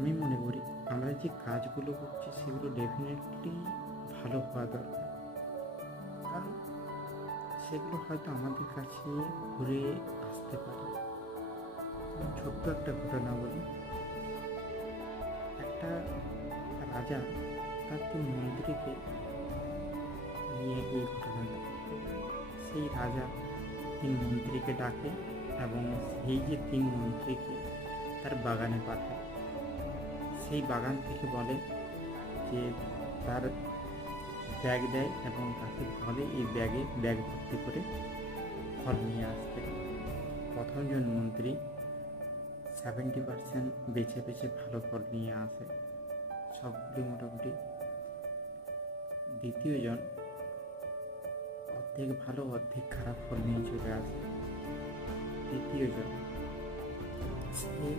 আমি মনে করি আমরা যে কাজগুলো করছি সেগুলো ডেফিনেটলি ভালো হওয়া দরকার। কারণ সেগুলো হয়তো আমাদের কাছে ঘুরে আসতে পারে। ছোট্ট একটা ঘটনা বলি। একটা রাজা তার ৩ মন্ত্রীকে নিয়ে এই ঘটনাটা। সেই রাজা ৩ মন্ত্রীকে ডাকে এবং সেই যে ৩ মন্ত্রীকে তার বাগানে পাঠায়। সেই বাগান থেকে বলে যে তার ব্যাগ দেয় এবং তাকে বলে এই ব্যাগ ভর্তি করে ফল নিয়ে আসতে। প্রথম জন মন্ত্রী 70% বেছে বেছে ভালো ফল নিয়ে আসে, সবগুলি মোটামুটি। দ্বিতীয় জন অর্ধেক ভালো অর্ধেক খারাপ ফল নিয়ে চলে আসে। তৃতীয় জন সে